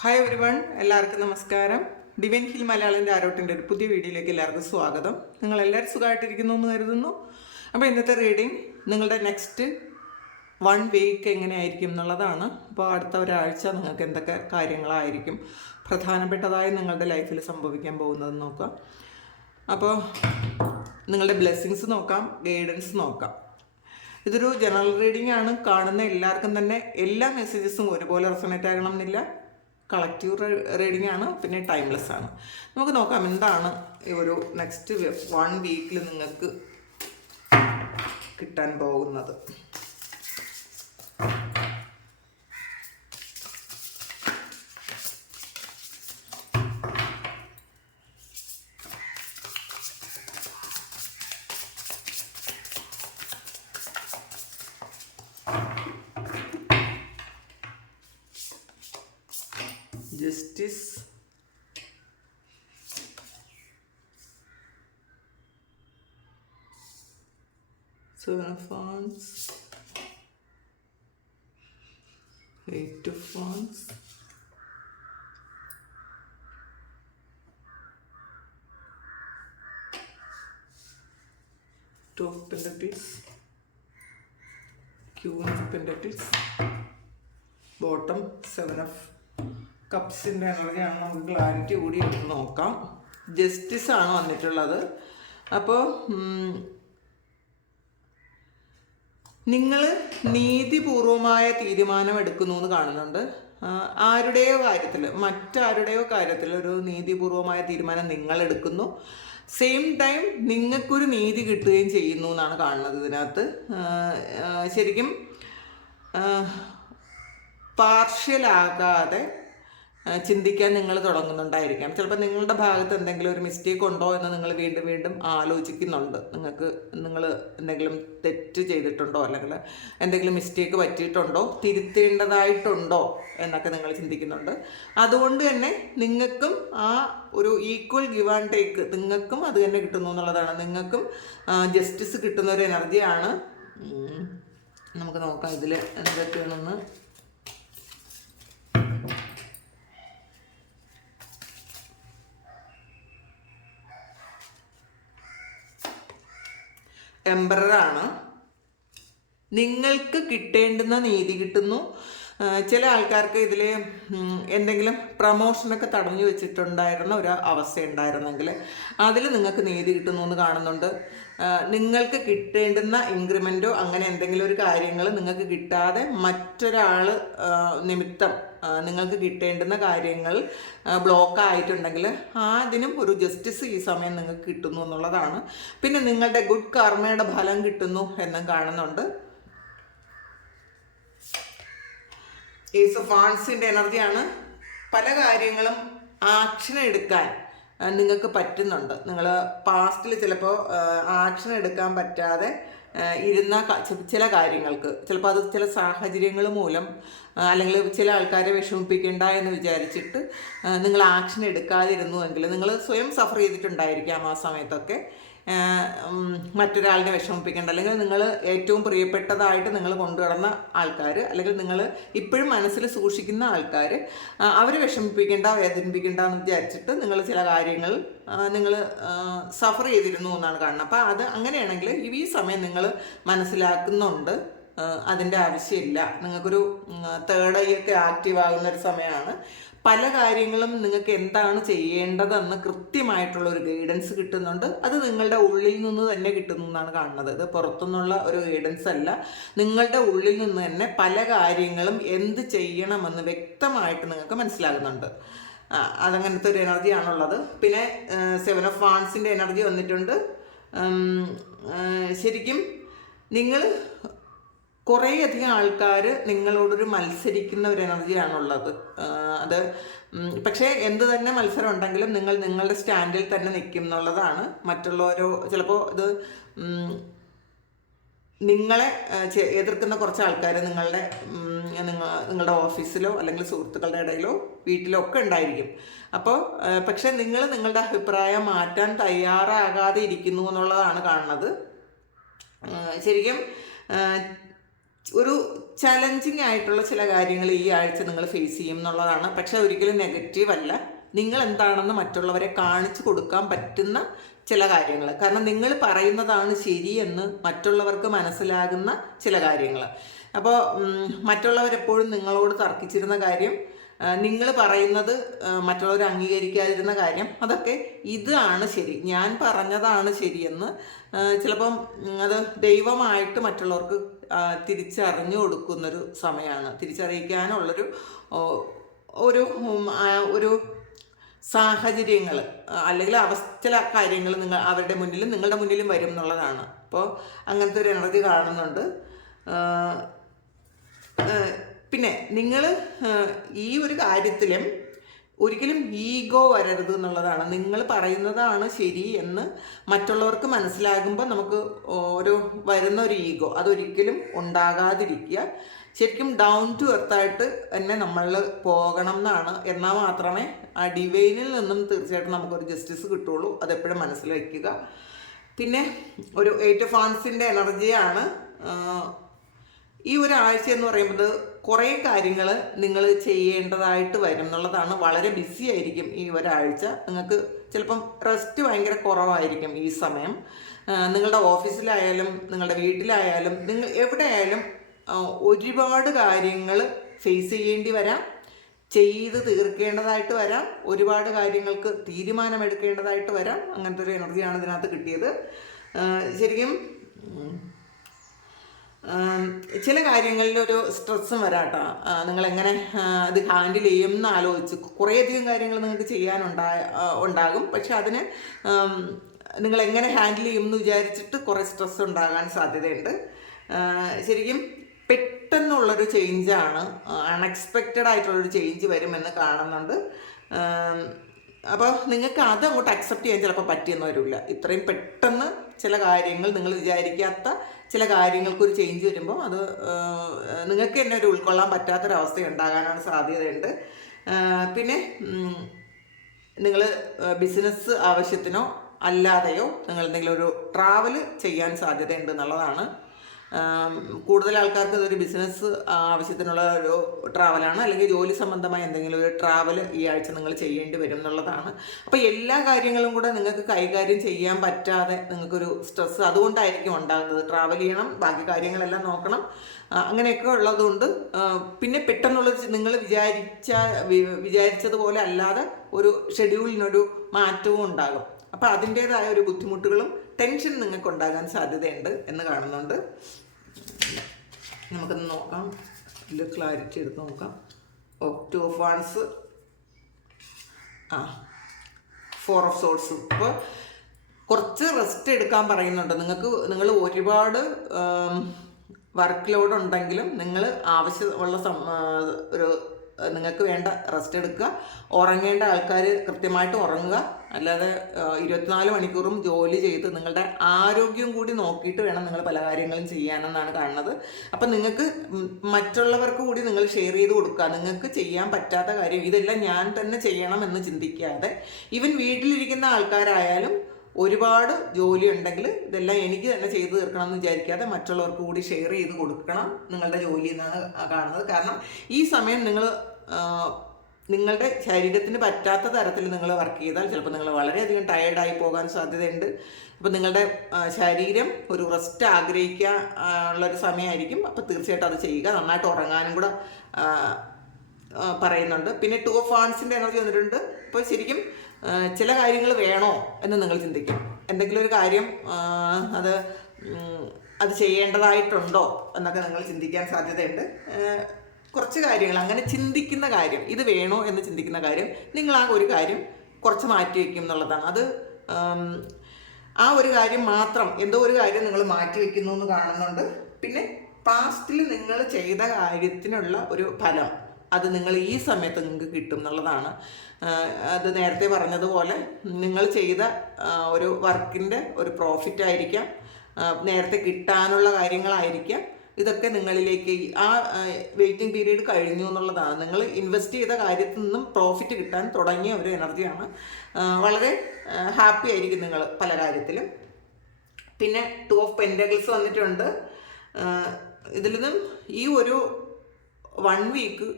Hi every one, എല്ലാവർക്കും നമസ്കാരം. Divine hill മലയാളിൻ്റെ ആരോട്ടിൻ്റെ ഒരു പുതിയ വീഡിയോയിലേക്ക് എല്ലാവർക്കും സ്വാഗതം. നിങ്ങളെല്ലാവരും സുഖമായിട്ടിരിക്കുന്നു എന്ന് കരുതുന്നു. അപ്പോൾ ഇന്നത്തെ റീഡിങ് നിങ്ങളുടെ നെക്സ്റ്റ് 1 വീക്ക് എങ്ങനെയായിരിക്കും എന്നുള്ളതാണ്. അപ്പോൾ അടുത്ത ഒരാഴ്ച നിങ്ങൾക്ക് എന്തൊക്കെ കാര്യങ്ങളായിരിക്കും പ്രധാനപ്പെട്ടതായി നിങ്ങളുടെ ലൈഫിൽ സംഭവിക്കാൻ പോകുന്നതെന്ന് നോക്കാം. അപ്പോൾ നിങ്ങളുടെ ബ്ലെസ്സിങ്സ് നോക്കാം, ഗൈഡൻസ് നോക്കാം. ഇതൊരു ജനറൽ റീഡിംഗ് ആണ്. കാണുന്ന എല്ലാവർക്കും തന്നെ എല്ലാ മെസ്സേജസും ഒരുപോലെ റെസൊണേറ്റ് ആകണം എന്നില്ല. കളക്റ്റീവ് റീഡിംഗ് ആണ്, പിന്നെ ടൈംലെസ് ആണ്. നമുക്ക് നോക്കാം എന്താണ് ഈ ഒരു നെക്സ്റ്റ് 1 വീക്കിൽ നിങ്ങൾക്ക് കിട്ടാൻ പോകുന്നത്. Justice, Seven of Wands, Eight of Wands, Two of Pentacles, Queen of Pentacles, bottom Seven of കപ്സിൻ്റെ എനർജിയാണ്. നമുക്ക് ക്ലാരിറ്റി കൂടി എടുത്ത് നോക്കാം. ജസ്റ്റിസ് ആണ് വന്നിട്ടുള്ളത്. അപ്പോൾ നിങ്ങൾ നീതിപൂർവമായ തീരുമാനം എടുക്കുന്നു എന്ന് കാണുന്നുണ്ട്. ആരുടെയോ കാര്യത്തിൽ, മറ്റാരുടെയോ കാര്യത്തിൽ ഒരു നീതിപൂർവമായ തീരുമാനം നിങ്ങൾ എടുക്കുന്നു. സെയിം ടൈം നിങ്ങൾക്കൊരു നീതി കിട്ടുകയും ചെയ്യുന്നു എന്നാണ് കാണുന്നത് ഇതിനകത്ത്. ശരിക്കും പാർഷ്യലാകാതെ ചിന്തിക്കാൻ നിങ്ങൾ തുടങ്ങുന്നുണ്ടായിരിക്കാം. ചിലപ്പോൾ നിങ്ങളുടെ ഭാഗത്ത് എന്തെങ്കിലും ഒരു മിസ്റ്റേക്ക് ഉണ്ടോ എന്ന് നിങ്ങൾ വീണ്ടും വീണ്ടും ആലോചിക്കുന്നുണ്ട്. നിങ്ങൾ എന്തെങ്കിലും തെറ്റ് ചെയ്തിട്ടുണ്ടോ, അല്ലെങ്കിൽ എന്തെങ്കിലും മിസ്റ്റേക്ക് പറ്റിയിട്ടുണ്ടോ, തിരുത്തേണ്ടതായിട്ടുണ്ടോ എന്നൊക്കെ നിങ്ങൾ ചിന്തിക്കുന്നുണ്ട്. അതുകൊണ്ട് തന്നെ നിങ്ങൾക്കും ആ ഒരു ഈക്വൽ ഗിവ് ആൻഡ് ടേക്ക് നിങ്ങൾക്കും അത് തന്നെ കിട്ടുന്നു എന്നുള്ളതാണ്. നിങ്ങൾക്കും ജസ്റ്റിസ് കിട്ടുന്ന ഒരു എനർജിയാണ്. നമുക്ക് നോക്കാം ഇതിൽ എന്തൊക്കെയാണെന്ന്. എംപററാണ്. നിങ്ങൾക്ക് കിട്ടേണ്ടുന്ന നീതി കിട്ടുന്നു. ചില ആൾക്കാർക്ക് ഇതിൽ എന്തെങ്കിലും പ്രമോഷനൊക്കെ തടഞ്ഞു വെച്ചിട്ടുണ്ടായിരുന്ന ഒരു അവസ്ഥ ഉണ്ടായിരുന്നെങ്കിൽ അതിൽ നിങ്ങൾക്ക് നീതി കിട്ടുന്നു എന്ന് കാണുന്നുണ്ട്. നിങ്ങൾക്ക് കിട്ടേണ്ടുന്ന ഇൻക്രിമെൻറ്റോ അങ്ങനെ എന്തെങ്കിലും ഒരു കാര്യങ്ങൾ നിങ്ങൾക്ക് കിട്ടാതെ മറ്റൊരാൾ നിമിത്തം നിങ്ങൾക്ക് കിട്ടേണ്ടുന്ന കാര്യങ്ങൾ ബ്ലോക്ക് ആയിട്ടുണ്ടെങ്കിൽ അതിനും ഒരു ജസ്റ്റിസ് ഈ സമയം നിങ്ങൾക്ക് കിട്ടുന്നു എന്നുള്ളതാണ്. പിന്നെ നിങ്ങളുടെ ഗുഡ് കർമ്മയുടെ ഫലം കിട്ടുന്നു എന്നും കാണുന്നുണ്ട്. ഏസ് ഓഫ് വാൻസിൻ്റെ എനർജിയാണ്. പല കാര്യങ്ങളും ആക്ഷൻ എടുക്കാൻ നിങ്ങൾക്ക് പറ്റുന്നുണ്ട്. നിങ്ങൾ പാസ്റ്റിൽ ചിലപ്പോൾ ആക്ഷൻ എടുക്കാൻ പറ്റാതെ ഇരുന്ന ചില കാര്യങ്ങൾക്ക്, ചിലപ്പോൾ അത് ചില സാഹചര്യങ്ങൾ മൂലം അല്ലെങ്കിൽ ചില ആൾക്കാരെ വിഷമിപ്പിക്കേണ്ട എന്ന് വിചാരിച്ചിട്ട് നിങ്ങൾ ആക്ഷൻ എടുക്കാതിരുന്നുവെങ്കിൽ നിങ്ങൾ സ്വയം സഫർ ചെയ്തിട്ടുണ്ടായിരിക്കാം ആ സമയത്തൊക്കെ. മറ്റൊരാളിനെ വിഷമിപ്പിക്കേണ്ട, അല്ലെങ്കിൽ നിങ്ങൾ ഏറ്റവും പ്രിയപ്പെട്ടതായിട്ട് നിങ്ങൾ കൊണ്ടുവരുന്ന ആൾക്കാർ, അല്ലെങ്കിൽ നിങ്ങൾ ഇപ്പോഴും മനസ്സിൽ സൂക്ഷിക്കുന്ന ആൾക്കാർ, അവരെ വിഷമിപ്പിക്കേണ്ട, വേദനിപ്പിക്കേണ്ട എന്ന് വിചാരിച്ചിട്ട് നിങ്ങൾ ചില കാര്യങ്ങൾ നിങ്ങൾ സഫർ ചെയ്തിരുന്നു എന്നാണ് കാണുന്നത്. അപ്പോൾ അത് അങ്ങനെയാണെങ്കിൽ ഈ സമയം നിങ്ങൾ മനസ്സിലാക്കുന്നുണ്ട് അതിൻ്റെ ആവശ്യമില്ല. നിങ്ങൾക്കൊരു തേർഡ് ഐ ഒക്കെ ആക്റ്റീവ് ആകുന്നൊരു സമയമാണ്. പല കാര്യങ്ങളും നിങ്ങൾക്ക് എന്താണ് ചെയ്യേണ്ടതെന്ന് കൃത്യമായിട്ടുള്ളൊരു ഗൈഡൻസ് കിട്ടുന്നുണ്ട്. അത് നിങ്ങളുടെ ഉള്ളിൽ നിന്ന് തന്നെ കിട്ടുന്നു എന്നാണ് കാണുന്നത്. ഇത് പുറത്തുനിന്നുള്ള ഒരു ഗൈഡൻസ് അല്ല. നിങ്ങളുടെ ഉള്ളിൽ നിന്ന് തന്നെ പല കാര്യങ്ങളും എന്ത് ചെയ്യണമെന്ന് വ്യക്തമായിട്ട് നിങ്ങൾക്ക് മനസ്സിലാകുന്നുണ്ട്. അതങ്ങനത്തെ ഒരു എനർജിയാണുള്ളത്. പിന്നെ സെവൻ ഓഫ് വാൻസിൻ്റെ എനർജി വന്നിട്ടുണ്ട്. ശരിക്കും നിങ്ങൾ കുറേയധികം ആൾക്കാർ നിങ്ങളോടൊരു മത്സരിക്കുന്ന ഒരു എനർജിയാണുള്ളത്. അത് പക്ഷേ എന്ത് തന്നെ മത്സരം ഉണ്ടെങ്കിലും നിങ്ങൾ നിങ്ങളുടെ സ്റ്റാൻഡിൽ തന്നെ നിൽക്കും എന്നുള്ളതാണ്. മറ്റുള്ളവരോ ചിലപ്പോൾ ഇത് നിങ്ങളെ എതിർക്കുന്ന കുറച്ച് ആൾക്കാർ നിങ്ങളുടെ ഓഫീസിലോ അല്ലെങ്കിൽ സുഹൃത്തുക്കളുടെ ഇടയിലോ വീട്ടിലോ ഒക്കെ ഉണ്ടായിരിക്കും. അപ്പോൾ പക്ഷേ നിങ്ങൾ നിങ്ങളുടെ അഭിപ്രായം മാറ്റാൻ തയ്യാറാകാതെ ഇരിക്കുന്നു എന്നുള്ളതാണ് കാണുന്നത്. ശരിക്കും ഒരു ചലഞ്ചിങ് ആയിട്ടുള്ള ചില കാര്യങ്ങൾ ഈ ആഴ്ച നിങ്ങൾ ഫേസ് ചെയ്യും എന്നുള്ളതാണ്. പക്ഷെ ഒരിക്കലും നെഗറ്റീവ് അല്ല. നിങ്ങൾ എന്താണെന്ന് മറ്റുള്ളവരെ കാണിച്ചു കൊടുക്കാൻ പറ്റുന്ന ചില കാര്യങ്ങൾ. കാരണം നിങ്ങൾ പറയുന്നതാണ് ശരിയെന്ന് മറ്റുള്ളവർക്ക് മനസ്സിലാകുന്ന ചില കാര്യങ്ങൾ. അപ്പോൾ മറ്റുള്ളവരെപ്പോഴും നിങ്ങളോട് തർക്കിച്ചിരുന്ന കാര്യം, നിങ്ങൾ പറയുന്നത് മറ്റുള്ളവർ അംഗീകരിക്കാതിരുന്ന കാര്യം, അതൊക്കെ ഇതാണ് ശരി, ഞാൻ പറഞ്ഞതാണ് ശരിയെന്ന് ചിലപ്പം അത് ദൈവമായിട്ട് മറ്റുള്ളവർക്ക് തിരിച്ചറിഞ്ഞു കൊടുക്കുന്നൊരു സമയമാണ്. തിരിച്ചറിയിക്കാനുള്ളൊരു ഒരു ഒരു സാഹചര്യങ്ങൾ അല്ലെങ്കിൽ ചില കാര്യങ്ങൾ അവരുടെ മുന്നിലും നിങ്ങളുടെ മുന്നിലും വരും എന്നുള്ളതാണ്. അപ്പോൾ അങ്ങനത്തെ ഒരു എനർജി കാണുന്നുണ്ട്. പിന്നെ നിങ്ങൾ ഈ ഒരു കാര്യത്തിലും ഒരിക്കലും ഈഗോ വരരുത് എന്നുള്ളതാണ്. നിങ്ങൾ പറയുന്നതാണ് ശരി എന്ന് മറ്റുള്ളവർക്ക് മനസ്സിലാകുമ്പോൾ നമുക്ക് വരുന്ന ഒരു ഈഗോ അതൊരിക്കലും ഉണ്ടാകാതിരിക്കുക. ശരിക്കും ഡൗൺ ടു എർത്തായിട്ട് തന്നെ നമ്മൾ പോകണം എന്നാണ്. എന്നാൽ മാത്രമേ ആ ഡിവൈനിൽ നിന്നും തീർച്ചയായിട്ടും നമുക്കൊരു ജസ്റ്റിസ് കിട്ടുള്ളൂ. അതെപ്പോഴും മനസ്സിൽ വയ്ക്കുക. പിന്നെ ഒരു 8 ഓഫ് വാൻഡ്സിൻ്റെ എനർജിയാണ് ഈ ഒരാഴ്ച എന്ന് പറയുന്നത്. കുറേ കാര്യങ്ങൾ നിങ്ങൾ ചെയ്യേണ്ടതായിട്ട് വരും എന്നുള്ളതാണ്. വളരെ ബിസി ആയിരിക്കും ഈ ഒരാഴ്ച. നിങ്ങൾക്ക് ചിലപ്പം റെസ്റ്റ് ഭയങ്കര കുറവായിരിക്കും ഈ സമയം. നിങ്ങളുടെ ഓഫീസിലായാലും നിങ്ങളുടെ വീട്ടിലായാലും നിങ്ങൾ എവിടെയായാലും ഒരുപാട് കാര്യങ്ങൾ ഫേസ് ചെയ്യേണ്ടി വരാം, ചെയ്ത് തീർക്കേണ്ടതായിട്ട് വരാം, ഒരുപാട് കാര്യങ്ങൾക്ക് തീരുമാനമെടുക്കേണ്ടതായിട്ട് വരാം. അങ്ങനത്തെ ഒരു എനർജിയാണ് ഇതിനകത്ത് കിട്ടിയത്. ശരിക്കും ചില കാര്യങ്ങളിലൊരു സ്ട്രെസ്സും വരാട്ടോ. നിങ്ങളെങ്ങനെ അത് ഹാൻഡിൽ ചെയ്യും എന്ന് ആലോചിച്ച് കുറേയധികം കാര്യങ്ങൾ നിങ്ങൾക്ക് ഉണ്ടാകും. പക്ഷെ അതിന് നിങ്ങളെങ്ങനെ ഹാൻഡിൽ ചെയ്യും എന്ന് വിചാരിച്ചിട്ട് കുറേ സ്ട്രെസ് ഉണ്ടാകാൻ സാധ്യതയുണ്ട്. ശരിക്കും പെട്ടെന്നുള്ളൊരു ചേഞ്ചാണ്, അൺഎക്സ്പെക്റ്റഡ് ആയിട്ടുള്ളൊരു ചേഞ്ച് വരുമെന്ന് കാണുന്നുണ്ട്. അപ്പോൾ നിങ്ങൾക്ക് അത് അങ്ങോട്ട് അക്സെപ്റ്റ് ചെയ്യാൻ ചിലപ്പോൾ പറ്റിയെന്ന് വരില്ല. ഇത്രയും പെട്ടെന്ന് ചില കാര്യങ്ങൾ നിങ്ങൾ വിചാരിക്കാത്ത ചില കാര്യങ്ങൾക്കൊരു ചേഞ്ച് വരുമ്പോൾ അത് നിങ്ങൾക്ക് തന്നെ ഒരു ഉൾക്കൊള്ളാൻ പറ്റാത്തൊരവസ്ഥ ഉണ്ടാകാനാണ് സാധ്യതയുണ്ട്. പിന്നെ നിങ്ങൾ ബിസിനസ് ആവശ്യത്തിനോ അല്ലാതെയോ നിങ്ങൾ എന്തെങ്കിലും ഒരു ട്രാവൽ ചെയ്യാൻ സാധ്യതയുണ്ട് എന്നുള്ളതാണ്. കൂടുതൽ ആൾക്കാർക്ക് ഇതൊരു ബിസിനസ് ആവശ്യത്തിനുള്ള ഒരു ട്രാവലാണ്, അല്ലെങ്കിൽ ജോലി സംബന്ധമായ എന്തെങ്കിലും ഒരു ട്രാവൽ ഈ ആഴ്ച നിങ്ങൾ ചെയ്യേണ്ടി വരും എന്നുള്ളതാണ്. അപ്പോൾ എല്ലാ കാര്യങ്ങളും കൂടെ നിങ്ങൾക്ക് കൈകാര്യം ചെയ്യാൻ പറ്റാതെ നിങ്ങൾക്കൊരു സ്ട്രെസ് അതുകൊണ്ടായിരിക്കും ഉണ്ടാകുന്നത്. ട്രാവൽ ചെയ്യണം, ബാക്കി കാര്യങ്ങളെല്ലാം നോക്കണം, അങ്ങനെയൊക്കെ ഉള്ളതുകൊണ്ട് പിന്നെ പെട്ടെന്നുള്ള നിങ്ങൾ വിചാരിച്ചതുപോലെ അല്ലാതെ ഒരു ഷെഡ്യൂളിനൊരു മാറ്റവും ഉണ്ടാകും. അപ്പോൾ അതിൻ്റേതായ ഒരു ബുദ്ധിമുട്ടുകളും ടെൻഷൻ നിങ്ങൾക്ക് ഉണ്ടാകാൻ സാധ്യതയുണ്ട് എന്ന് കാണുന്നുണ്ട്. നമുക്കൊന്ന് നോക്കാം, ഇതിൽ ക്ലാരിറ്റി എടുത്ത് നോക്കാം. 2 ഓഫ് വാൻഡ്സ്, 4 ഓഫ് സോർട്സ്. ഇപ്പോൾ കുറച്ച് റെസ്റ്റ് എടുക്കാൻ പറയുന്നുണ്ട് നിങ്ങൾ ഒരുപാട് വർക്ക് ലോഡ് ഉണ്ടെങ്കിലും നിങ്ങൾ ആവശ്യമുള്ള നിങ്ങൾക്ക് വേണ്ട റെസ്റ്റ് എടുക്കുക. ഉറങ്ങേണ്ട ആൾക്കാർ കൃത്യമായിട്ട് ഉറങ്ങുക. അല്ലാതെ 24 മണിക്കൂറും ജോലി ചെയ്ത് നിങ്ങളുടെ ആരോഗ്യം കൂടി നോക്കിയിട്ട് വേണം നിങ്ങൾ പല കാര്യങ്ങളും ചെയ്യാനെന്നാണ് കാണുന്നത്. അപ്പം നിങ്ങൾക്ക് മറ്റുള്ളവർക്ക് കൂടി നിങ്ങൾ ഷെയർ ചെയ്ത് കൊടുക്കുക. നിങ്ങൾക്ക് ചെയ്യാൻ പറ്റാത്ത കാര്യം ഇതെല്ലാം ഞാൻ തന്നെ ചെയ്യണം എന്ന് ചിന്തിക്കാതെ, ഈവൻ വീട്ടിലിരിക്കുന്ന ആൾക്കാരായാലും ഒരുപാട് ജോലി ഉണ്ടെങ്കിൽ ഇതെല്ലാം എനിക്ക് തന്നെ ചെയ്തു തീർക്കണം എന്ന് വിചാരിക്കാതെ മറ്റുള്ളവർക്ക് കൂടി ഷെയർ ചെയ്ത് കൊടുക്കണം നിങ്ങളുടെ ജോലി എന്നാണ് കാണുന്നത്. കാരണം ഈ സമയം നിങ്ങളുടെ ശരീരത്തിന് പറ്റാത്ത തരത്തിൽ നിങ്ങൾ വർക്ക് ചെയ്താൽ ചിലപ്പോൾ നിങ്ങൾ വളരെയധികം ടയേർഡായി പോകാൻ സാധ്യതയുണ്ട്. അപ്പോൾ നിങ്ങളുടെ ശരീരം ഒരു റെസ്റ്റ് ഉള്ളൊരു സമയമായിരിക്കും. അപ്പോൾ തീർച്ചയായിട്ടും അത് ചെയ്യുക. നന്നായിട്ട് ഉറങ്ങാനും കൂടെ പറയുന്നുണ്ട്. പിന്നെ 2 ഓഫ് വാൻഡ്സിൻ്റെ എനർജി വന്നിട്ടുണ്ട്. അപ്പോൾ ശരിക്കും ചില കാര്യങ്ങൾ വേണോ എന്ന് നിങ്ങൾ ചിന്തിക്കും. എന്തെങ്കിലും ഒരു കാര്യം അത് ചെയ്യേണ്ടതായിട്ടുണ്ടോ എന്നൊക്കെ നിങ്ങൾ ചിന്തിക്കാൻ സാധ്യതയുണ്ട്. കുറച്ച് കാര്യങ്ങൾ അങ്ങനെ ചിന്തിക്കുന്ന കാര്യം, ഇത് വേണോ എന്ന് ചിന്തിക്കുന്ന കാര്യം, നിങ്ങൾ ആ ഒരു കാര്യം കുറച്ച് മാറ്റി വയ്ക്കും എന്നുള്ളതാണ്. അത് ആ ഒരു കാര്യം മാത്രം, എന്തോ ഒരു കാര്യം നിങ്ങൾ മാറ്റി വയ്ക്കുന്നു എന്ന് കാണുന്നുണ്ട്. പിന്നെ പാസ്റ്റിൽ നിങ്ങൾ ചെയ്ത കാര്യത്തിനുള്ള ഒരു ഫലം അത് നിങ്ങൾ ഈ സമയത്ത് നിങ്ങൾക്ക് കിട്ടും എന്നുള്ളതാണ്. അത് നേരത്തെ പറഞ്ഞതുപോലെ നിങ്ങൾ ചെയ്ത ഒരു വർക്കിൻ്റെ ഒരു പ്രോഫിറ്റ് ആയിരിക്കാം, നേരത്തെ കിട്ടാനുള്ള കാര്യങ്ങളായിരിക്കാം. ഇതൊക്കെ നിങ്ങളിലേക്ക് ആ വെയിറ്റിംഗ് പീരീഡ് കഴിഞ്ഞു എന്നുള്ളതാണ്. നിങ്ങൾ ഇൻവെസ്റ്റ് ചെയ്ത കാര്യത്തിൽ നിന്നും പ്രോഫിറ്റ് കിട്ടാൻ തുടങ്ങിയ ഒരു എനർജിയാണ്. വളരെ ഹാപ്പി ആയിരിക്കും നിങ്ങൾ പല കാര്യത്തിലും. പിന്നെ 2 ഓഫ് പെൻറ്റക്കിൾസ് വന്നിട്ടുണ്ട്. ഇതിൽ നിന്നും ഈ ഒരു 1 വീക്ക്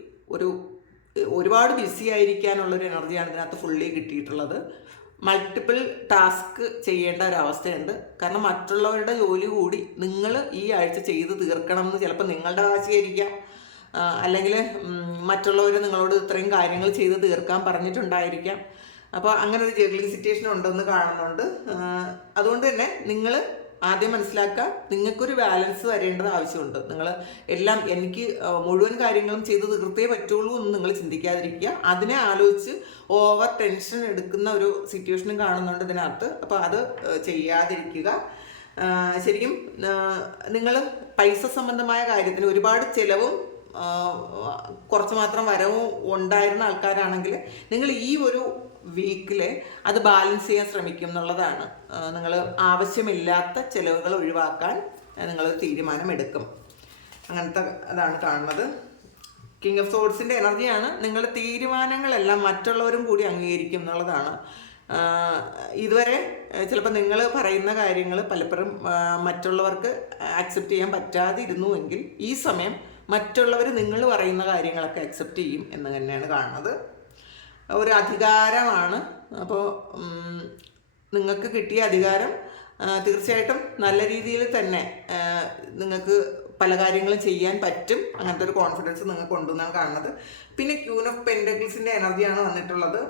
ഒരുപാട് ബിസി ആയിരിക്കാനുള്ളൊരു എനർജിയാണ് ഇതിനകത്ത് ഫുള്ളി കിട്ടിയിട്ടുള്ളത്. മൾട്ടിപ്പിൾ ടാസ്ക് ചെയ്യേണ്ട ഒരവസ്ഥയുണ്ട്. കാരണം മറ്റുള്ളവരുടെ ജോലി കൂടി നിങ്ങൾ ഈ ആഴ്ച ചെയ്ത് തീർക്കണം എന്ന് ചിലപ്പോൾ നിങ്ങളുടെ വാശിയായിരിക്കാം, അല്ലെങ്കിൽ മറ്റുള്ളവർ നിങ്ങളോട് ഇത്രയും കാര്യങ്ങൾ ചെയ്ത് തീർക്കാൻ പറഞ്ഞിട്ടുണ്ടായിരിക്കാം. അപ്പോൾ അങ്ങനെ ഒരു ജഗ്ലിംഗ് സിറ്റുവേഷൻ ഉണ്ടെന്ന് കാണുന്നുണ്ട്. അതുകൊണ്ട് തന്നെ നിങ്ങൾ ആദ്യം മനസ്സിലാക്കുക, നിങ്ങൾക്കൊരു ബാലൻസ് വരേണ്ടത് ആവശ്യമുണ്ട്. നിങ്ങൾ എല്ലാം എനിക്ക് മുഴുവൻ കാര്യങ്ങളും ചെയ്ത് തീർത്തേ പറ്റുള്ളൂ എന്ന് നിങ്ങൾ ചിന്തിക്കാതിരിക്കുക. അതിനെ ആലോചിച്ച് ഓവർ ടെൻഷൻ എടുക്കുന്ന ഒരു സിറ്റുവേഷനും കാണുന്നുണ്ട് ഇതിനകത്ത്. അപ്പോൾ അത് ചെയ്യാതിരിക്കുക. ശരിക്കും നിങ്ങൾ പൈസ സംബന്ധമായ കാര്യത്തിന് ഒരുപാട് ചിലവും കുറച്ച് മാത്രം വരവും ഉണ്ടായിരുന്ന ആൾക്കാരാണെങ്കിൽ നിങ്ങൾ ഈ ഒരു വീക്കിൽ അത് ബാലൻസ് ചെയ്യാൻ ശ്രമിക്കും എന്നുള്ളതാണ്. നിങ്ങൾ ആവശ്യമില്ലാത്ത ചിലവുകൾ ഒഴിവാക്കാൻ നിങ്ങൾ തീരുമാനമെടുക്കും. അങ്ങനത്തെ അതാണ് കാണുന്നത്. കിങ് ഓഫ് സോർഡ്സിൻ്റെ എനർജിയാണ്. നിങ്ങളുടെ തീരുമാനങ്ങളെല്ലാം മറ്റുള്ളവരും കൂടി അംഗീകരിക്കും എന്നുള്ളതാണ്. ഇതുവരെ ചിലപ്പോൾ നിങ്ങൾ പറയുന്ന കാര്യങ്ങൾ പലപ്പോഴും മറ്റുള്ളവർക്ക് ആക്സെപ്റ്റ് ചെയ്യാൻ പറ്റാതിരുന്നുവെങ്കിൽ ഈ സമയം മറ്റുള്ളവർ നിങ്ങൾ പറയുന്ന കാര്യങ്ങളൊക്കെ അക്സെപ്റ്റ് ചെയ്യും എന്ന് തന്നെയാണ് കാണുന്നത്. ഒരു അധികാരമാണ്. അപ്പോൾ നിങ്ങൾക്ക് കിട്ടിയ അധികാരം തീർച്ചയായിട്ടും നല്ല രീതിയിൽ തന്നെ നിങ്ങൾക്ക് പല കാര്യങ്ങളും ചെയ്യാൻ പറ്റും. അങ്ങനത്തെ ഒരു കോൺഫിഡൻസ് നിങ്ങൾക്ക് കൊണ്ടുവന്നാണ് കാണുന്നത്. പിന്നെ ക്യൂൻ ഓഫ് പെൻഡക്കിൾസിൻ്റെ എനർജിയാണ് വന്നിട്ടുള്ളത്.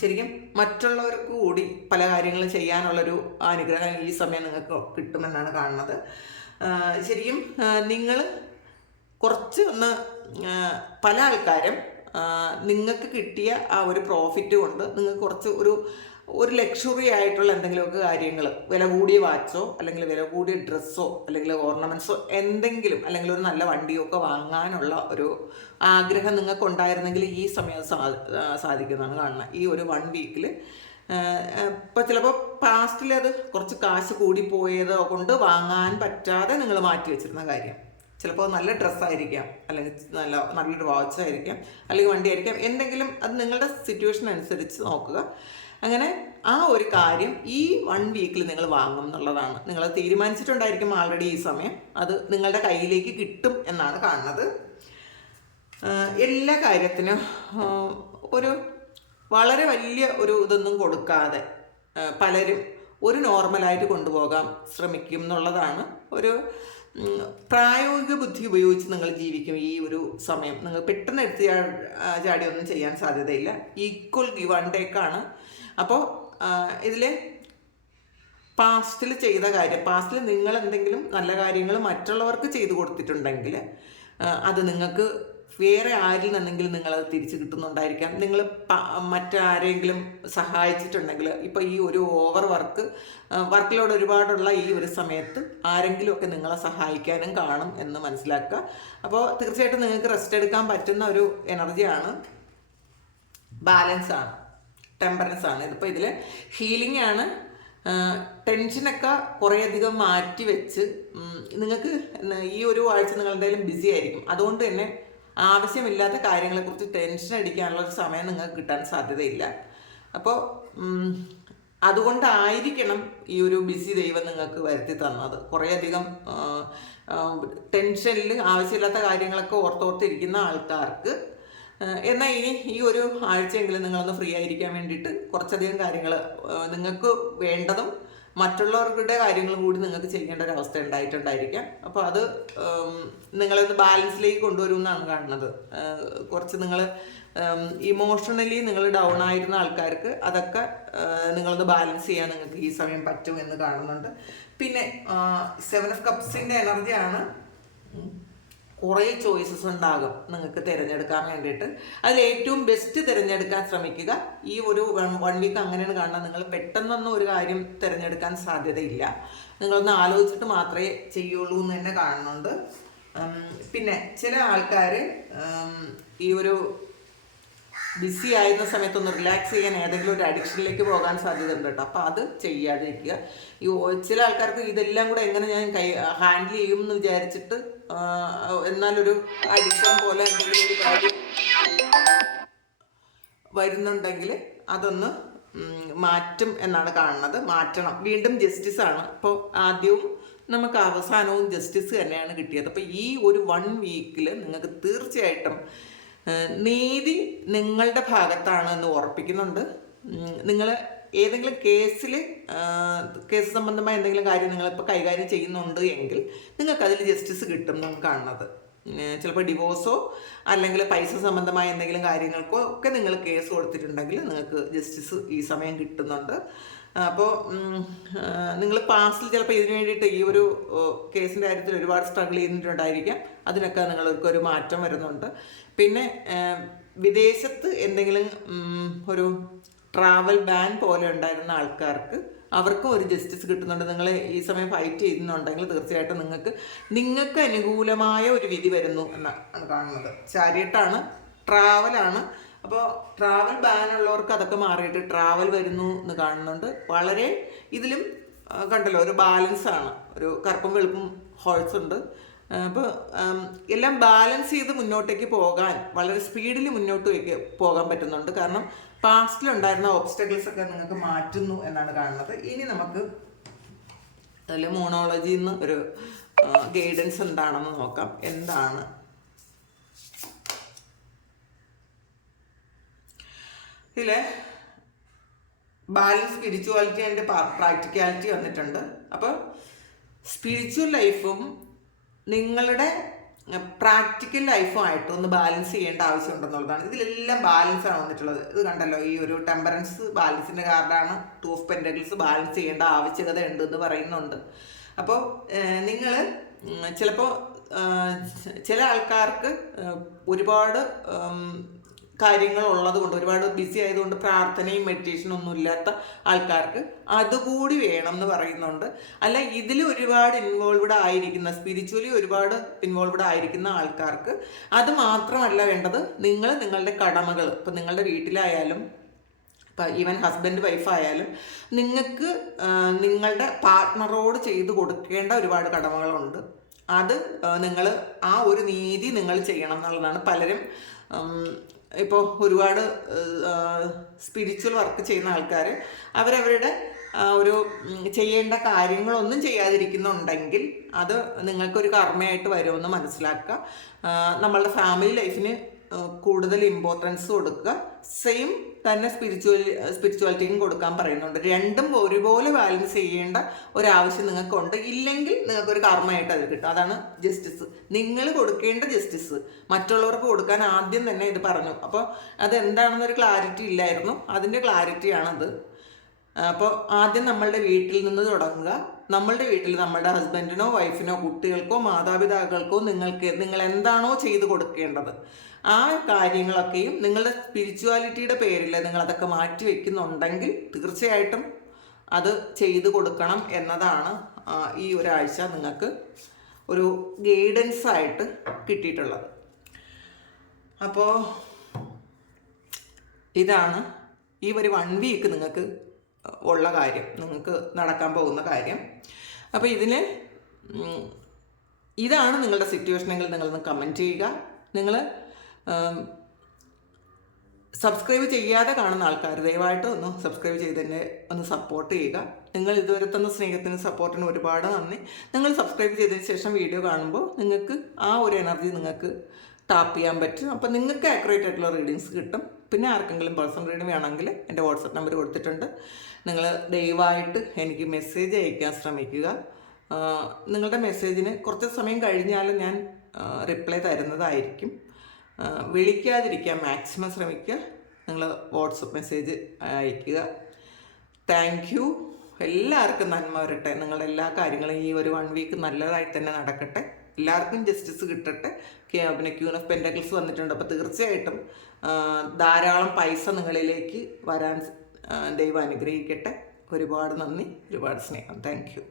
ശരിക്കും മറ്റുള്ളവർക്ക് കൂടി പല കാര്യങ്ങളും ചെയ്യാനുള്ളൊരു അനുഗ്രഹം ഈ സമയം നിങ്ങൾക്ക് കിട്ടുമെന്നാണ് കാണുന്നത്. ശരിക്കും നിങ്ങൾ കുറച്ച് പല ആൾക്കാരും നിങ്ങൾക്ക് കിട്ടിയ ആ ഒരു പ്രോഫിറ്റ് കൊണ്ട് നിങ്ങൾക്ക് കുറച്ച് ഒരു ലക്ഷറി ആയിട്ടുള്ള എന്തെങ്കിലുമൊക്കെ കാര്യങ്ങൾ, വില കൂടിയ വാച്ചോ അല്ലെങ്കിൽ വില കൂടിയ ഡ്രസ്സോ അല്ലെങ്കിൽ ഓർണമെൻറ്റ്സോ എന്തെങ്കിലും, അല്ലെങ്കിൽ ഒരു നല്ല വണ്ടിയോ ഒക്കെ വാങ്ങാനുള്ള ഒരു ആഗ്രഹം നിങ്ങൾക്ക് ഉണ്ടായിരുന്നെങ്കിൽ ഈ സമയം സാധിക്കുന്നതാണ് കാണുന്നത്. ഈ ഒരു 1 വീക്കിൽ ഇപ്പോൾ ചിലപ്പോൾ പാസ്റ്റിൽ അത് കുറച്ച് കാശ് കൂടിപ്പോയത് കൊണ്ട് വാങ്ങാൻ പറ്റാതെ നിങ്ങൾ മാറ്റി വെച്ചിരുന്ന കാര്യം, ചിലപ്പോൾ നല്ല ഡ്രസ്സായിരിക്കാം, അല്ലെങ്കിൽ നല്ലൊരു വാച്ചായിരിക്കാം, അല്ലെങ്കിൽ വണ്ടിയായിരിക്കാം, എന്തെങ്കിലും അത് നിങ്ങളുടെ സിറ്റുവേഷൻ അനുസരിച്ച് നോക്കുക. അങ്ങനെ ആ ഒരു കാര്യം ഈ 1 വീക്കിൽ നിങ്ങൾ വാങ്ങും എന്നുള്ളതാണ്. നിങ്ങൾ തീരുമാനിച്ചിട്ടുണ്ടായിരിക്കും ആൾറെഡി ഈ സമയം. അത് നിങ്ങളുടെ കയ്യിലേക്ക് കിട്ടും എന്നാണ് കാണുന്നത്. എല്ലാ കാര്യത്തിനും വളരെ വലിയ ഇതൊന്നും കൊടുക്കാതെ പലരും ഒരു നോർമലായിട്ട് കൊണ്ടുപോകാൻ ശ്രമിക്കും എന്നുള്ളതാണ്. ഒരു പ്രായോഗിക ബുദ്ധി ഉപയോഗിച്ച് നിങ്ങൾ ജീവിക്കും ഈ ഒരു സമയം. നിങ്ങൾ പെട്ടെന്ന് എടുത്ത് ചാടി ഒന്നും ചെയ്യാൻ സാധ്യതയില്ല. ഈക്വൽ ഗിവ് ആൻഡ് ടേക്കാണ്. അപ്പോൾ ഇതിൽ പാസ്റ്റിൽ ചെയ്ത കാര്യം, പാസ്റ്റിൽ നിങ്ങൾ എന്തെങ്കിലും നല്ല കാര്യങ്ങൾ മറ്റുള്ളവർക്ക് ചെയ്തു കൊടുത്തിട്ടുണ്ടെങ്കിൽ അത് നിങ്ങൾക്ക് വേറെ ആരിൽ നിന്നെങ്കിലും നിങ്ങളത് തിരിച്ചു കിട്ടുന്നുണ്ടായിരിക്കാം. നിങ്ങൾ മറ്റാരെങ്കിലും സഹായിച്ചിട്ടുണ്ടെങ്കിൽ, ഇപ്പോൾ ഈ ഒരു ഓവർ വർക്കിലോട് ഒരുപാടുള്ള ഈ ഒരു സമയത്ത് ആരെങ്കിലുമൊക്കെ നിങ്ങളെ സഹായിക്കാനും കാണും എന്ന് മനസ്സിലാക്കുക. അപ്പോൾ തീർച്ചയായിട്ടും നിങ്ങൾക്ക് റെസ്റ്റ് എടുക്കാൻ പറ്റുന്ന ഒരു എനർജിയാണ്. ബാലൻസാണ്, ടെമ്പറൻസ് ആണ്. ഇതിപ്പോൾ ഇതിൽ ഹീലിംഗ് ആണ്. ടെൻഷനൊക്കെ കുറേയധികം മാറ്റി വെച്ച് നിങ്ങൾക്ക് ഈ ഒരു ആഴ്ച നിങ്ങൾ എന്തായാലും ബിസി ആയിരിക്കും. അതുകൊണ്ട് തന്നെ ആവശ്യമില്ലാത്ത കാര്യങ്ങളെക്കുറിച്ച് ടെൻഷൻ അടിക്കാനുള്ള ഒരു സമയം നിങ്ങൾക്ക് കിട്ടാൻ സാധ്യതയില്ല. അപ്പോൾ അതുകൊണ്ടായിരിക്കണം ഈ ഒരു ബിസി ദൈവം നിങ്ങൾക്ക് വരുത്തി തന്നത്. കുറേയധികം ടെൻഷനിൽ ആവശ്യമില്ലാത്ത കാര്യങ്ങളൊക്കെ ഓർത്തോർത്തിരിക്കുന്ന ആൾക്കാർക്ക് എന്നാൽ ഇനി ഈ ഒരു ആഴ്ചയെങ്കിലും നിങ്ങളൊന്ന് ഫ്രീ ആയിരിക്കാൻ വേണ്ടിയിട്ട് കുറച്ചധികം കാര്യങ്ങൾ നിങ്ങൾക്ക് വേണ്ടതും മറ്റുള്ളവരുടെ കാര്യങ്ങളും കൂടി നിങ്ങൾക്ക് ചെയ്യേണ്ട ഒരു അവസ്ഥ ഉണ്ടായിട്ടുണ്ടായിരിക്കാം. അപ്പോൾ അത് നിങ്ങളൊന്ന് ബാലൻസിലേക്ക് കൊണ്ടുവരുമെന്നാണ് കാണുന്നത്. കുറച്ച് നിങ്ങൾ ഇമോഷണലി നിങ്ങൾ ഡൗൺ ആയിരുന്ന ആൾക്കാർക്ക് അതൊക്കെ നിങ്ങളൊന്ന് ബാലൻസ് ചെയ്യാൻ നിങ്ങൾക്ക് ഈ സമയം പറ്റുമെന്ന് കാണുന്നുണ്ട്. പിന്നെ 7 ഓഫ് കപ്സിൻ്റെ എനർജിയാണ്. കുറേ ചോയ്സസ് ഉണ്ടാകും നിങ്ങൾക്ക് തിരഞ്ഞെടുക്കാൻ വേണ്ടിയിട്ട്. അതിൽ ഏറ്റവും ബെസ്റ്റ് തിരഞ്ഞെടുക്കാൻ ശ്രമിക്കുക. ഈ ഒരു 1 വീക്ക് അങ്ങനെയാണ് കാണുന്നത്. നിങ്ങൾ പെട്ടെന്നൊന്നും ഒരു കാര്യം തിരഞ്ഞെടുക്കാൻ സാധ്യതയില്ല. നിങ്ങളൊന്ന് ആലോചിച്ചിട്ട് മാത്രമേ ചെയ്യുള്ളൂ എന്ന് തന്നെ കാണുന്നുണ്ട്. പിന്നെ ചില ആൾക്കാർ ഈ ഒരു ബിസി ആയിരുന്ന സമയത്തൊന്ന് റിലാക്സ് ചെയ്യാൻ ഏതെങ്കിലും ഒരു അഡിക്ഷനിലേക്ക് പോകാൻ സാധ്യതയുണ്ട് കേട്ടോ. അപ്പോൾ അത് ചെയ്യാതിരിക്കുക. ചില ആൾക്കാർക്ക് ഇതെല്ലാം കൂടെ എങ്ങനെ ഞാൻ ഹാൻഡിൽ ചെയ്യും എന്ന് വിചാരിച്ചിട്ട് എന്നാലൊരു അഡിക്ഷൻ പോലെ എന്തെങ്കിലും ഒരു കാര്യം വരുന്നുണ്ടെങ്കിൽ അതൊന്ന് മാറ്റും എന്നാണ് കാണുന്നത്. മാറ്റണം. വീണ്ടും ജസ്റ്റിസാണ്. അപ്പോൾ ആദ്യവും നമുക്ക് അവസാനവും ജസ്റ്റിസ് തന്നെയാണ് കിട്ടിയത്. അപ്പോൾ ഈ ഒരു 1 വീക്കിൽ നിങ്ങൾക്ക് തീർച്ചയായിട്ടും നീതി നിങ്ങളുടെ ഭാഗത്താണെന്ന് ഉറപ്പിക്കുന്നുണ്ട്. നിങ്ങൾ ഏതെങ്കിലും കേസ് സംബന്ധമായ എന്തെങ്കിലും കാര്യം നിങ്ങളിപ്പോൾ കൈകാര്യം ചെയ്യുന്നുണ്ട് എങ്കിൽ നിങ്ങൾക്കതിൽ ജസ്റ്റിസ് കിട്ടും എന്നാണ് കാണുന്നത്. ചിലപ്പോൾ ഡിവോഴ്സോ അല്ലെങ്കിൽ പൈസ സംബന്ധമായ എന്തെങ്കിലും കാര്യങ്ങൾക്കോ ഒക്കെ നിങ്ങൾ കേസ് കൊടുത്തിട്ടുണ്ടെങ്കിൽ നിങ്ങൾക്ക് ജസ്റ്റിസ് ഈ സമയം കിട്ടുന്നുണ്ട്. അപ്പോൾ നിങ്ങൾ പാസ്റ്റിൽ ചിലപ്പോൾ ഇതിനു വേണ്ടിയിട്ട് ഈ ഒരു കേസിൻ്റെ കാര്യത്തിൽ ഒരുപാട് സ്ട്രഗിൾ ചെയ്തിട്ടുണ്ടായിരിക്കാം. അതിനൊക്കെ നിങ്ങൾക്കൊരു മാറ്റം വരുന്നുണ്ട്. പിന്നെ വിദേശത്ത് എന്തെങ്കിലും ഒരു ട്രാവൽ ബാൻ പോലെ ഉണ്ടായിരുന്ന ആൾക്കാർക്ക് അവർക്കും ഒരു ജസ്റ്റിസ് കിട്ടുന്നുണ്ട്. നിങ്ങൾ ഈ സമയം ഫൈറ്റ് ചെയ്യുന്നുണ്ടെങ്കിൽ തീർച്ചയായിട്ടും നിങ്ങൾക്ക് അനുകൂലമായ ഒരു വിധി വരുന്നു എന്നാണ് കാണുന്നത്. ചാരിയട്ടാണ്, ട്രാവലാണ്. അപ്പോൾ ട്രാവൽ ബാൻ ഉള്ളവർക്ക് അതൊക്കെ മാറിയിട്ട് ട്രാവൽ വരുന്നു എന്ന് കാണുന്നുണ്ട്. വളരെ ഇതിലും കണ്ടല്ലോ ഒരു ബാലൻസാണ്, ഒരു കറുപ്പും വെളുപ്പും ഹോഴ്സ് ഉണ്ട്. അപ്പോൾ എല്ലാം ബാലൻസ് ചെയ്ത് മുന്നോട്ടേക്ക് പോകാൻ വളരെ സ്പീഡിൽ മുന്നോട്ടേക്ക് പോകാൻ പറ്റുന്നുണ്ട്. കാരണം പാസ്റ്റിലുണ്ടായിരുന്ന ഓബ്സ്റ്റക്കിൾസ് ഒക്കെ നിങ്ങൾക്ക് മാറ്റുന്നു എന്നാണ് കാണുന്നത്. ഇനി നമുക്ക് അതിൽ മോണോളജിയിൽ നിന്ന് ഒരു ഗൈഡൻസ് എന്താണെന്ന് നോക്കാം. എന്താണ് ഇതിൽ ബാലൻസ്, സ്പിരിച്വാലിറ്റി ആൻഡ് പ്രാക്ടിക്കാലിറ്റി വന്നിട്ടുണ്ട്. അപ്പോൾ സ്പിരിച്വൽ ലൈഫും നിങ്ങളുടെ പ്രാക്ടിക്കൽ ലൈഫുമായിട്ട് ഒന്ന് ബാലൻസ് ചെയ്യേണ്ട ആവശ്യമുണ്ടെന്നുള്ളതാണ്. ഇതിലെല്ലാം ബാലൻസാണ് വന്നിട്ടുള്ളത്. ഇത് കണ്ടല്ലോ, ഈ ഒരു ടെമ്പറൻസ് ബാലൻസിൻ്റെ കാർഡാണ്. 2 ഓഫ് പെൻറ്റക്കിൾസ് ബാലൻസ് ചെയ്യേണ്ട ആവശ്യകത ഉണ്ടെന്ന് പറയുന്നുണ്ട്. അപ്പോൾ നിങ്ങൾ ചിലപ്പോൾ ചില ആൾക്കാർക്ക് ഒരുപാട് കാര്യങ്ങൾ ഉള്ളത് കൊണ്ട്, ഒരുപാട് ബിസി ആയതുകൊണ്ട് പ്രാർത്ഥനയും മെഡിറ്റേഷനും ഒന്നും ഇല്ലാത്ത ആൾക്കാർക്ക് അതുകൂടി വേണം എന്ന് പറയുന്നുണ്ട്. അല്ല, ഇതിൽ ഒരുപാട് ഇൻവോൾവ്ഡ് ആയിരിക്കുന്ന, സ്പിരിച്വലി ഒരുപാട് ഇൻവോൾവ്ഡ് ആയിരിക്കുന്ന ആൾക്കാർക്ക് അത് മാത്രമല്ല വേണ്ടത്. നിങ്ങളുടെ കടമകൾ, ഇപ്പം നിങ്ങളുടെ വീട്ടിലായാലും ഇപ്പം ഈവൻ ഹസ്ബൻഡ് വൈഫായാലും നിങ്ങൾക്ക് നിങ്ങളുടെ പാർട്ട്ണറോട് ചെയ്ത് കൊടുക്കേണ്ട ഒരുപാട് കടമകളുണ്ട്. അത് നിങ്ങൾ ആ ഒരു നീതി നിങ്ങൾ ചെയ്യണം എന്നുള്ളതാണ്. പലരും ഇപ്പോൾ ഒരുപാട് സ്പിരിച്വൽ വർക്ക് ചെയ്യുന്ന ആൾക്കാർ അവരവരുടെ ഒരു ചെയ്യേണ്ട കാര്യങ്ങളൊന്നും ചെയ്യാതിരിക്കുന്നുണ്ടെങ്കിൽ അത് നിങ്ങൾക്കൊരു കർമ്മയായിട്ട് വരുമെന്ന് മനസ്സിലാക്കുക. നമ്മളുടെ ഫാമിലി ലൈഫിന് കൂടുതൽ ഇമ്പോർട്ടൻസ് കൊടുക്കുക. സെയിം തന്നെ സ്പിരിച്വാലിറ്റിയും കൊടുക്കാൻ പറയുന്നുണ്ട്. രണ്ടും ഒരുപോലെ ബാലൻസ് ചെയ്യേണ്ട ഒരാവശ്യം നിങ്ങൾക്കുണ്ട്. ഇല്ലെങ്കിൽ നിങ്ങൾക്കൊരു കർമ്മമായിട്ട് അത് കിട്ടും. അതാണ് ജസ്റ്റിസ്. നിങ്ങൾ കൊടുക്കേണ്ട ജസ്റ്റിസ് മറ്റുള്ളവർക്ക് കൊടുക്കാൻ ആദ്യം തന്നെ ഇത് പറഞ്ഞു. അപ്പോൾ അതെന്താണെന്നൊരു ക്ലാരിറ്റി ഇല്ലായിരുന്നു. അതിൻ്റെ ക്ലാരിറ്റിയാണത്. അപ്പോൾ ആദ്യം നമ്മളുടെ വീട്ടിൽ നിന്ന് തുടങ്ങുക. നമ്മളുടെ വീട്ടിൽ നമ്മുടെ ഹസ്ബൻഡിനോ വൈഫിനോ കുട്ടികൾക്കോ മാതാപിതാക്കൾക്കോ നിങ്ങൾ എന്താണോ ചെയ്ത് കൊടുക്കേണ്ടത് ആ കാര്യങ്ങളൊക്കെയും നിങ്ങളുടെ സ്പിരിച്വാലിറ്റിയുടെ പേരിൽ നിങ്ങളതൊക്കെ മാറ്റി വയ്ക്കുന്നുണ്ടെങ്കിൽ തീർച്ചയായിട്ടും അത് ചെയ്തു കൊടുക്കണം എന്നതാണ് ഈ ഒരാഴ്ച നിങ്ങൾക്ക് ഒരു ഗൈഡൻസ് ആയിട്ട് കിട്ടിയിട്ടുള്ളത്. അപ്പോൾ ഇതാണ് ഈ ഒരു 1 വീക്ക് നിങ്ങൾക്ക് ഉള്ള കാര്യം, നിങ്ങൾക്ക് നടക്കാൻ പോകുന്ന കാര്യം. അപ്പോൾ ഇതാണ് നിങ്ങളുടെ സിറ്റുവേഷനെങ്കിൽ നിങ്ങളൊന്ന് കമൻറ്റ് ചെയ്യുക. നിങ്ങൾ സബ്സ്ക്രൈബ് ചെയ്യാതെ കാണുന്ന ആൾക്കാർ ദയവായിട്ട് ഒന്ന് സബ്സ്ക്രൈബ് ചെയ്ത് തന്നെ ഒന്ന് സപ്പോർട്ട് ചെയ്യുക. നിങ്ങൾ ഇതുവരെ തന്ന സ്നേഹത്തിനും സപ്പോർട്ടിനും ഒരുപാട് നന്ദി. നിങ്ങൾ സബ്സ്ക്രൈബ് ചെയ്തതിന് ശേഷം വീഡിയോ കാണുമ്പോൾ നിങ്ങൾക്ക് ആ ഒരു എനർജി നിങ്ങൾക്ക് ടാപ്പ് ചെയ്യാൻ പറ്റും. അപ്പോൾ നിങ്ങൾക്ക് ആക്യുറേറ്റ് ആയിട്ടുള്ള റീഡിങ്സ് കിട്ടും. പിന്നെ ആർക്കെങ്കിലും പേഴ്സണൽ റീഡിങ് വേണമെങ്കിൽ എൻ്റെ വാട്സപ്പ് നമ്പർ കൊടുത്തിട്ടുണ്ട്. നിങ്ങൾ ദയവായിട്ട് എനിക്ക് മെസ്സേജ് അയക്കാൻ ശ്രമിക്കുക. നിങ്ങളുടെ മെസ്സേജിന് കുറച്ച് സമയം കഴിഞ്ഞാലും ഞാൻ റിപ്ലൈ തരുന്നതായിരിക്കും. വിളിക്കാതിരിക്കാൻ മാക്സിമം ശ്രമിക്കുക. നിങ്ങൾ വാട്സപ്പ് മെസ്സേജ് അയയ്ക്കുക. Thank you. എല്ലാവർക്കും നന്മ വരട്ടെ. നിങ്ങളുടെ എല്ലാ കാര്യങ്ങളും ഈ ഒരു 1 വീക്ക് നല്ലതായി തന്നെ നടക്കട്ടെ. എല്ലാവർക്കും ജസ്റ്റിസ് കിട്ടട്ടെ. പിന്നെ ക്യൂൻ ഓഫ് പെൻറ്റക്കിൾസ് വന്നിട്ടുണ്ട്. അപ്പോൾ തീർച്ചയായിട്ടും ധാരാളം പൈസ നിങ്ങളിലേക്ക് വരാൻ ദൈവം അനുഗ്രഹിക്കട്ടെ. ഒരുപാട് നന്ദി, ഒരുപാട് സ്നേഹം. Thank you.